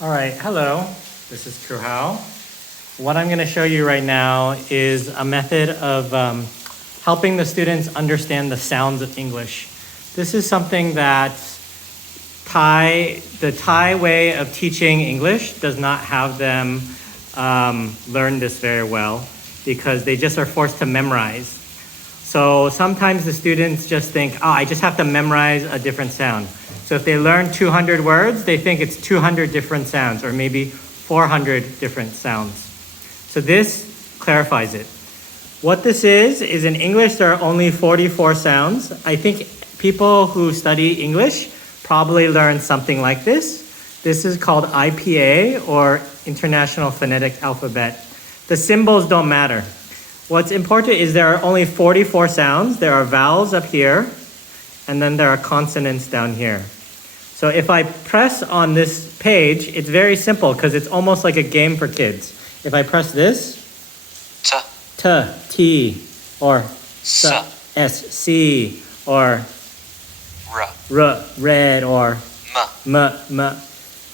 All right, hello, this is Kuhao. What I'm going to show you right now is a method of helping the students understand the sounds of English. This is something that the Thai way of teaching English does not have them learn this very well because they just are forced to memorize. So sometimes the students just think, oh, I just have to memorize a different sound. So if they learn 200 words, they think it's 200 different sounds or maybe 400 different sounds. So this clarifies it. What this is in English, there are only 44 sounds. I think people who study English probably learn something like this. This is called IPA or International Phonetic Alphabet. The symbols don't matter. What's important is there are only 44 sounds. There are vowels up here, and then there are consonants down here. So if I press on this page, it's very simple because it's almost like a game for kids. If I press this, t, t, or s, c, or r, red, or m.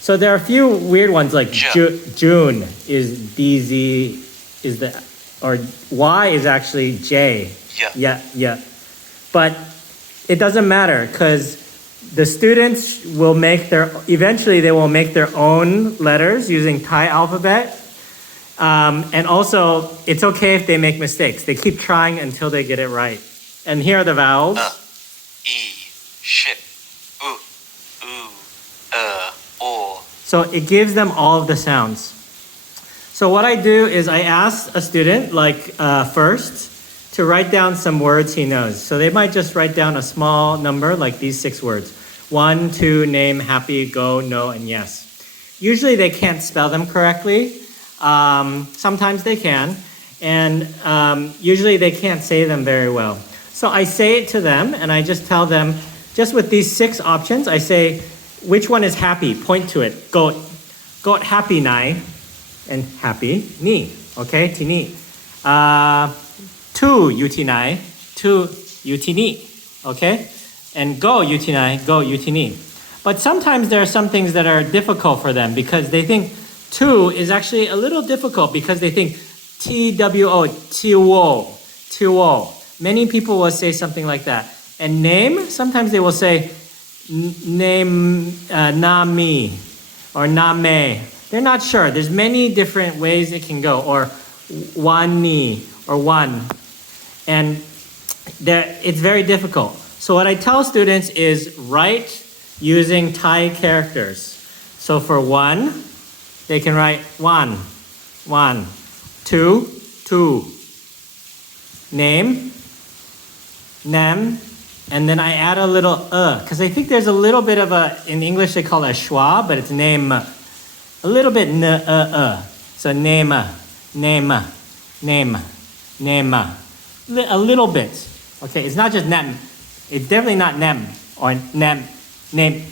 So there are a few weird ones like June is DZ, is the, or Y is actually J. Yeah. But it doesn't matter because the students will eventually they will make their own letters using Thai alphabet. And also, it's okay if they make mistakes. They keep trying until they get it right. And here are the vowels. E, sh, u, o. So it gives them all of the sounds. So what I do is I ask a student, first, to write down some words he knows. So they might just write down a small number, like these 6 words. 1, 2, name, happy, go, no, and yes. Usually they can't spell them correctly. Sometimes they can. And usually they can't say them very well. So I say it to them, and I just tell them, just with these 6 options, I say, which one is happy? Point to it. Go happy nai, and happy ni. Okay, tini. 2 utinai, 2 utini, okay? And go utinai, go utini. But sometimes there are some things that are difficult for them because they think 2 is actually a little difficult because they think TWO, TWO, TWO. Many people will say something like that. And name, sometimes they will say name na mi or na me. They're not sure. There's many different ways it can go. Or one ni or one. And it's very difficult. So what I tell students is write using Thai characters. So for 1, they can write 1, 2, 2. Name, nam, and then I add a little because I think there's a little bit of in English they call it a schwa, but it's name. A little bit So name. A little bit. Okay, it's not just nem. It's definitely not nem or nem. Name.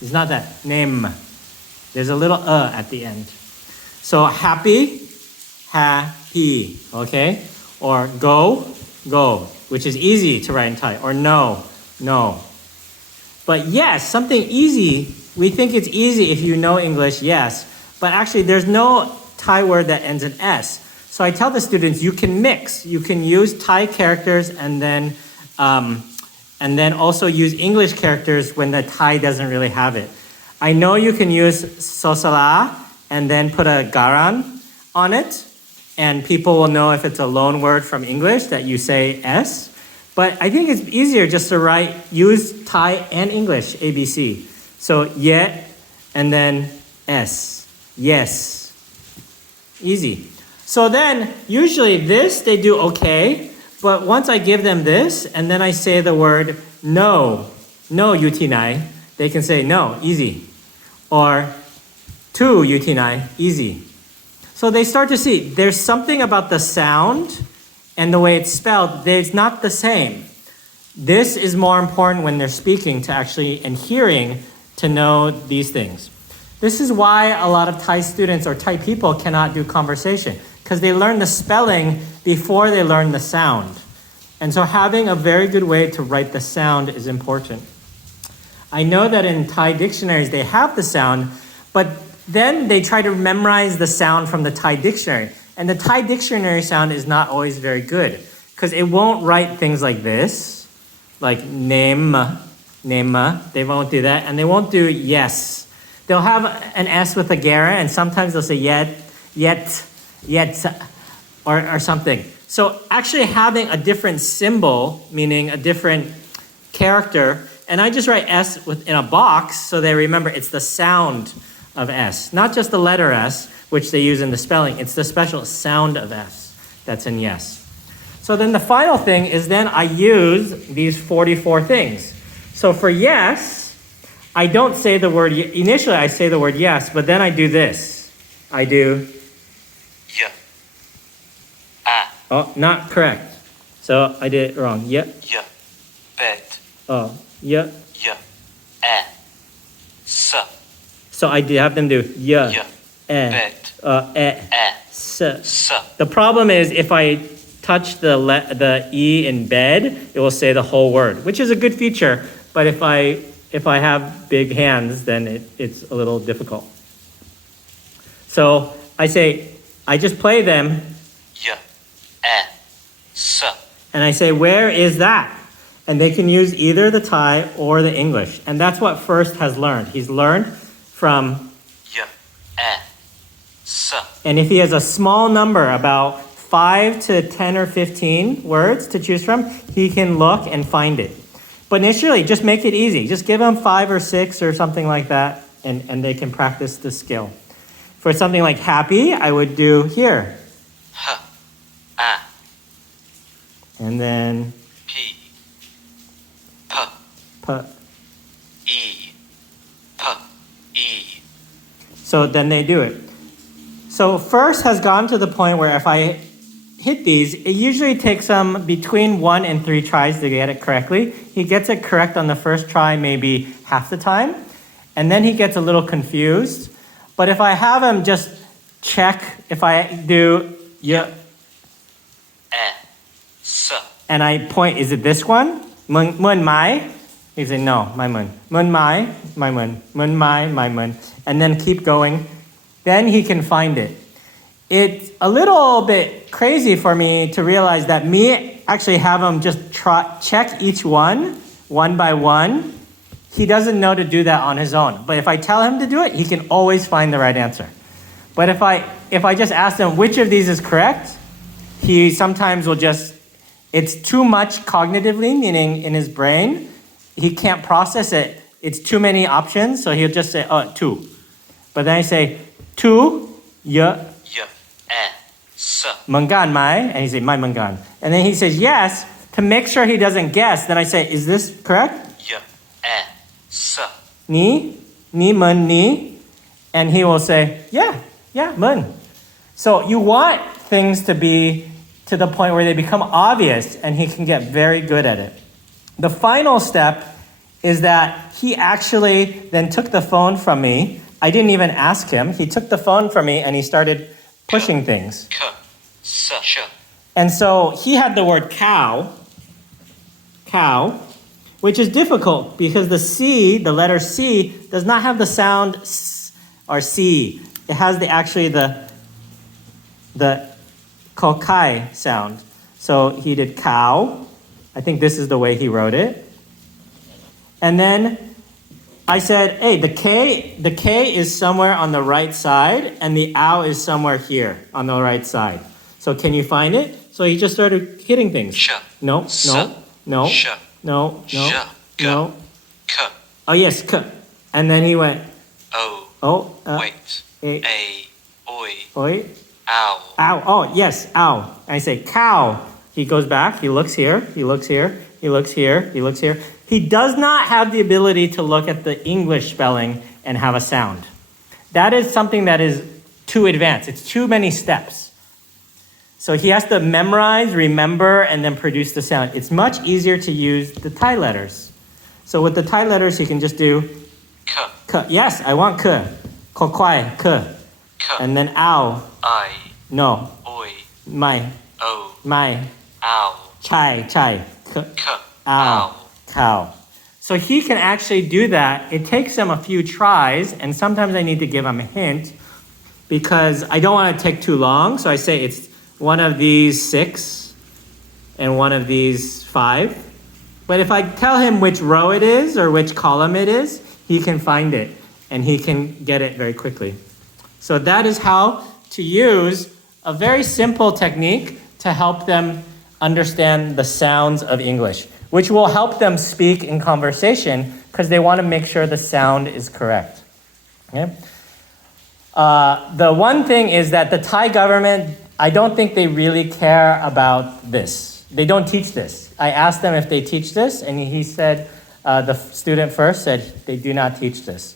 It's not that. Name. There's a little at the end. So happy. Okay? Or go, which is easy to write in Thai. Or no. But yes, something easy. We think it's easy if you know English, yes. But actually, there's no Thai word that ends in S. So I tell the students, you can mix. You can use Thai characters and then also use English characters when the Thai doesn't really have it. I know you can use sosala and then put a garan on it, and people will know if it's a loan word from English that you say S. But I think it's easier just to use Thai and English, ABC. So yet and then S. Yes. Easy. So then, usually this, they do okay. But once I give them this, and then I say the word no utinai, they can say no, easy. Or 2 utinai, easy. So they start to see there's something about the sound and the way it's spelled, it's not the same. This is more important when they're speaking and hearing to know these things. This is why a lot of Thai students or Thai people cannot do conversation, because they learn the spelling before they learn the sound. And so having a very good way to write the sound is important. I know that in Thai dictionaries they have the sound, but then they try to memorize the sound from the Thai dictionary. And the Thai dictionary sound is not always very good because it won't write things like this, like name. They won't do that. And they won't do yes. They'll have an S with a gara, and sometimes they'll say yet, or something. So actually having a different symbol, meaning a different character, and I just write S in a box so they remember it's the sound of S, not just the letter S, which they use in the spelling. It's the special sound of S that's in yes. So then the final thing is then I use these 44 things. So for yes, I don't say the word, initially I say the word yes, but then I do this. I do. Yeah. Ah. Oh, not correct. So I did it wrong. Yeah. Yeah. Bed. Oh, yeah. Yeah. Ah. Sa. So I did have them do yeah. Yeah. Eh. Bed. Ah. Sa. Sa. The problem is if I touch the E in bed, it will say the whole word, which is a good feature. But if I have big hands, then it's a little difficult. So I just play them. Yeah. Ah. Sa. And I say, where is that? And they can use either the Thai or the English. And that's what First has learned. He's learned from, Yeah. Ah. Sa. and if he has a small number, about 5 to 10 or 15 words to choose from, he can look and find it. But initially, just make it easy. Just give them 5 or 6 or something like that, and they can practice the skill. For something like happy, I would do here. Ha. Ah. And then P. Pa. P. E. Pa. E. So then they do it. So First has gone to the point where if I hit these, it usually takes him between 1 and 3 tries to get it correctly. He gets it correct on the first try maybe half the time, and then he gets a little confused. But if I have him just check, if I do yeah, Ah. Sa. and I point, is it this one? Mun mai? He say no, my mun. Mun mai, my mun. Mun mai, my mun. And then keep going. Then he can find it. It's a little bit crazy for me to realize that me actually have him just check each one by one. He doesn't know to do that on his own. But if I tell him to do it, he can always find the right answer. But if I just ask him which of these is correct, he sometimes will just, it's too much cognitively, meaning in his brain, he can't process it. It's too many options, so he'll just say, 2. But then I say, 2, yeah. Yeah. Ah. Sa. Mangan mai, and he says, my mangan. And then he says yes, to make sure he doesn't guess, then I say, is this correct? Yeah. Ah. Sa. Ni mun ni. And he will say, yeah, mun. So you want things to be to the point where they become obvious and he can get very good at it. The final step is that he actually then took the phone from me. I didn't even ask him. He took the phone from me and he started pushing things. Ka. Sa. Sha. And so he had the word cow, which is difficult because the C, the letter C, does not have the sound S or C. It has the kokai sound. So he did cow. I think this is the way he wrote it. And then I said, hey, the K is somewhere on the right side and the ow is somewhere here on the right side. So can you find it? So he just started hitting things. Sha. No. Sha. No. Sha. No. Sha. No. Ka. Oh, yes, K. And then he went, Oh. Wait. eh, A. Oi. oi, Ow. ow. Oh, yes, ow. I say cow. He goes back, he looks here, he looks here, he looks here, he looks here. He does not have the ability to look at the English spelling and have a sound. That is something that is too advanced. It's too many steps. So he has to memorize, remember, and then produce the sound. It's much easier to use the Thai letters. So with the Thai letters, he can just do Ka. k. Yes, I want k. Kokwai, k. Ka. And then ow. I. No. Oi. My. O. My. Ow. Chai. K. Ka. Ow. Cow. So he can actually do that. It takes him a few tries, and sometimes I need to give him a hint because I don't want to take too long. So I say it's one of these 6 and one of these 5. But if I tell him which row it is or which column it is, he can find it and he can get it very quickly. So that is how to use a very simple technique to help them understand the sounds of English, which will help them speak in conversation because they want to make sure the sound is correct. Okay? The one thing is that the Thai government, I don't think they really care about this. They don't teach this. I asked them if they teach this, and he said, the student first said they do not teach this.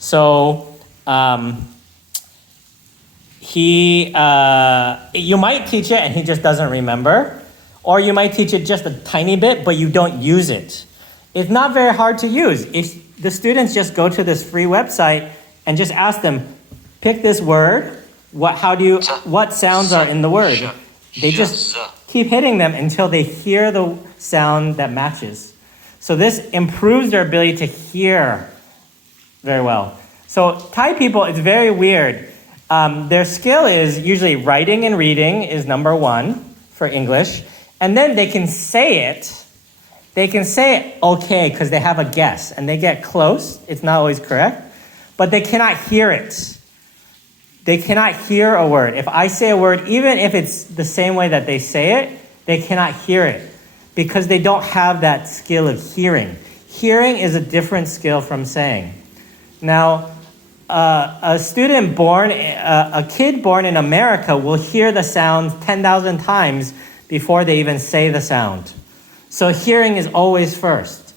So you might teach it and he just doesn't remember, or you might teach it just a tiny bit, but you don't use it. It's not very hard to use. If the students just go to this free website and just ask them, pick this word, what sounds are in the word? They just keep hitting them until they hear the sound that matches. So this improves their ability to hear very well. So Thai people, it's very weird. Their skill is usually writing and reading is number 1 for English. And then they can say it. They can say it okay because they have a guess and they get close. It's not always correct. But they cannot hear it. They cannot hear a word. If I say a word, even if it's the same way that they say it, they cannot hear it because they don't have that skill of hearing. Hearing is a different skill from saying. Now, a kid born in America will hear the sound 10,000 times before they even say the sound. So hearing is always first.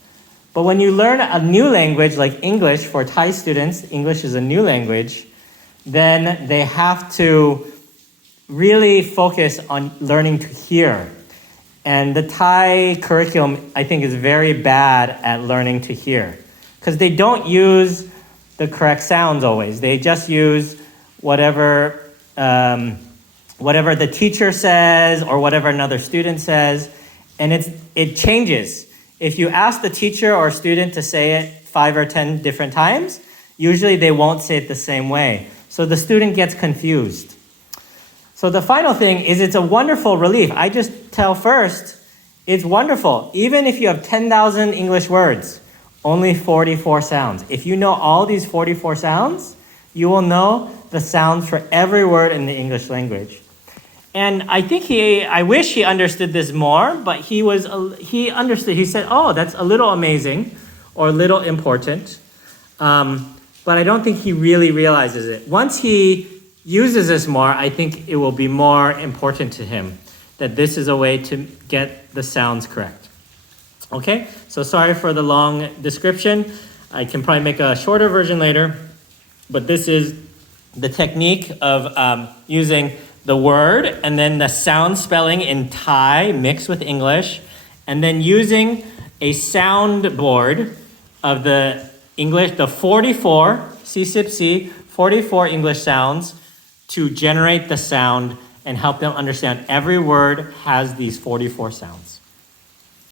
But when you learn a new language like English, for Thai students, English is a new language, then they have to really focus on learning to hear. And the Thai curriculum, I think, is very bad at learning to hear because they don't use the correct sounds always. They just use whatever the teacher says or whatever another student says, and it changes. If you ask the teacher or student to say it 5 or 10 different times, usually they won't say it the same way. So the student gets confused. So the final thing is it's a wonderful relief. I just tell first, it's wonderful. Even if you have 10,000 English words, only 44 sounds. If you know all these 44 sounds, you will know the sounds for every word in the English language. And I think I wish he understood this more, but he understood. He said, oh, that's a little amazing or a little important. But I don't think he really realizes it. Once he uses this more, I think it will be more important to him that this is a way to get the sounds correct. Okay, so sorry for the long description. I can probably make a shorter version later, but this is the technique of using the word and then the sound spelling in Thai mixed with English, and then using a soundboard of the English, the 44 English sounds to generate the sound and help them understand every word has these 44 sounds.